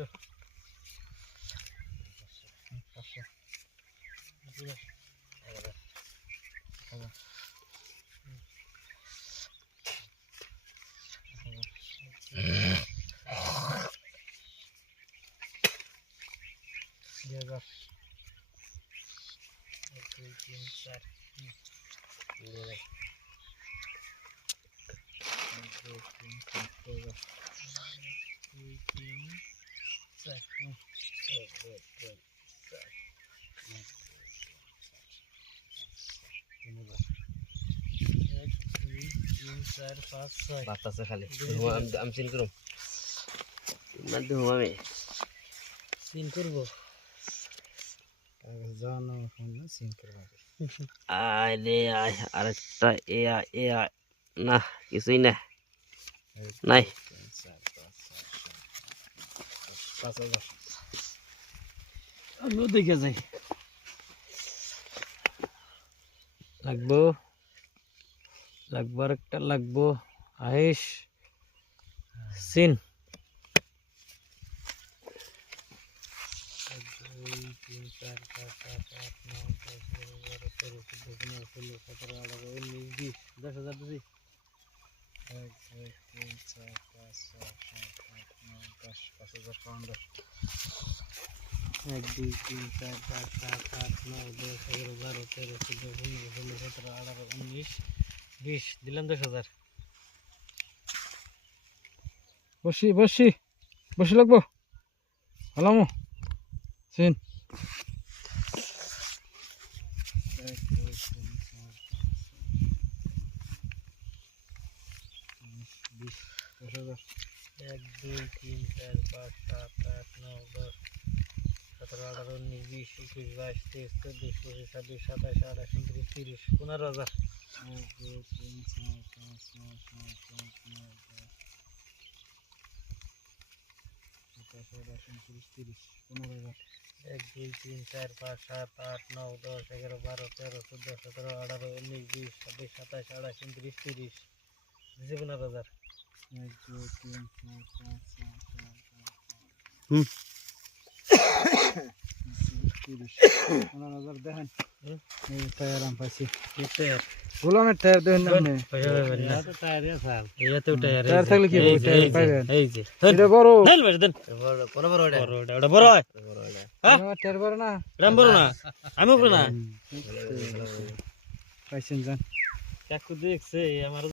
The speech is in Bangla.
500 বাতাসে খালি আমি সিন করব মাধ্যম আমি সিন করব জানো না সিন করব আরে আয় আরেকটা এ না কিছুই না নাই 5000 আমিও দেখে যাই লাগবো আর একটা লাগবো আয়েশ সিন 1 2 3 4 5 6 7 8 9 10 11 12 13 14 15 16 17 18 19 20 দিলাম 10000 বসি লাগবো হলামো সিন 1 2 3 4 5 7 8 9 10 17 18 19 20 21 22 23 24 25 26 27 28 29 30 15000 1 2 3 4 5 6 7 8 9 10 1 2 3 4 5 7 8 9 10 11 12 13 14 17 18 19 20 26 27 28 29 30 দিছে 15000 1 2 3 4 5 6 7 দেখেন টায়ার আম পাইছি গোলামের টায়ার দেখেন না টায়ার থাকলে কি পাইবেন এই যে এটা বড় বড় বড় এটা বড় হয় টায়ার বড় না রাম বড় না আমি বড় না পাইছেন জান কাকু দেখছে আমার